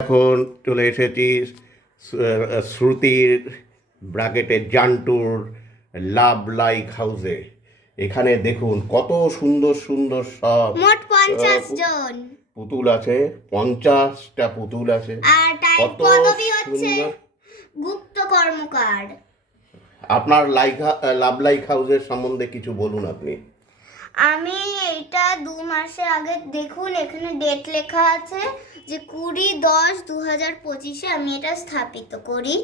এখন চলে এসেছি শ্রুতির ব্র্যাকেটের জান্টুর লাভ লাইক হাউসে। এখানে দেখুন কত সুন্দর সুন্দর সব মোট 50 জন পুতুল আছে, 50টা পুতুল আছে। আর টাইপ কত পদবি হচ্ছে সুন্দর। গুপ্ত কর্মকার। আপনার লাভ লাইক হাউসের সম্বন্ধে কিছু বলুন আপনি। আমি এইটা 2 মাসে আগে দেখুন এখানে ডেট লেখা আছে যে 20/10/2025 আমি এটা স্থাপিত করি।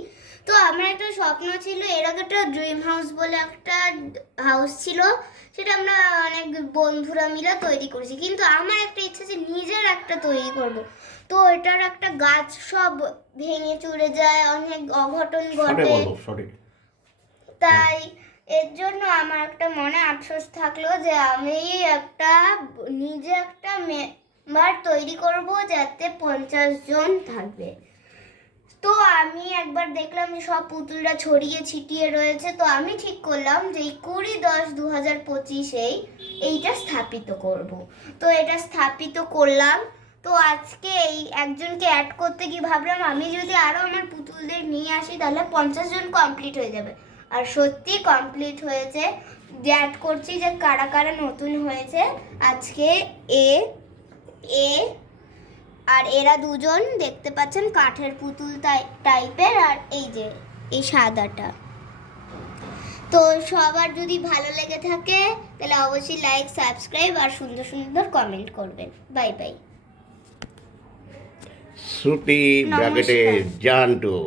তো আমার একটা স্বপ্ন ছিল, এর আগে একটা ড্রিম হাউস বলে একটা হাউস ছিল, সেটা আমরা অনেক বন্ধুরা মিলে তৈরি করেছি, কিন্তু আমার একটা ইচ্ছা যে নিজের একটা তৈরি করব। তো এটার একটা গাছ সব ভেঙে চুরে যায়, অনেক অঘটন ঘটে, তাই এর জন্য আমার একটা মনে আফসোস থাকলো যে আমি নিজে একটা মেম্বার তৈরি করব যাতে 50 জন থাকবে। তো আমি একবার দেখলাম যে সব পুতুলরা ছড়িয়ে ছিটিয়ে রয়েছে, তো আমি ঠিক করলাম যে এই 20/10/2025 এইটা স্থাপিত করব। তো এটা স্থাপিত করলাম। তো আজকে এই একজনকে অ্যাড করতে গিয়ে ভাবলাম আমি যদি আরও আমার পুতুলদের নিয়ে আসি তাহলে 50 জন কমপ্লিট হয়ে যাবে। আর সত্যি কমপ্লিট হয়েছে। অ্যাড করছি যে কারা কারা নতুন হয়েছে আজকে। এ এ আর এরা দুজন দেখতে পাচ্ছেন কাঠের পুতুল টাইপের, আর এই যে এই সাদাটা। তো সবার যদি ভালো লেগে থাকে তাহলে অবশ্যই লাইক, সাবস্ক্রাইব আর সুন্দর সুন্দর কমেন্ট করবেন। Bye bye. শ্রুতি ব্র্যাকেটের জান্টু।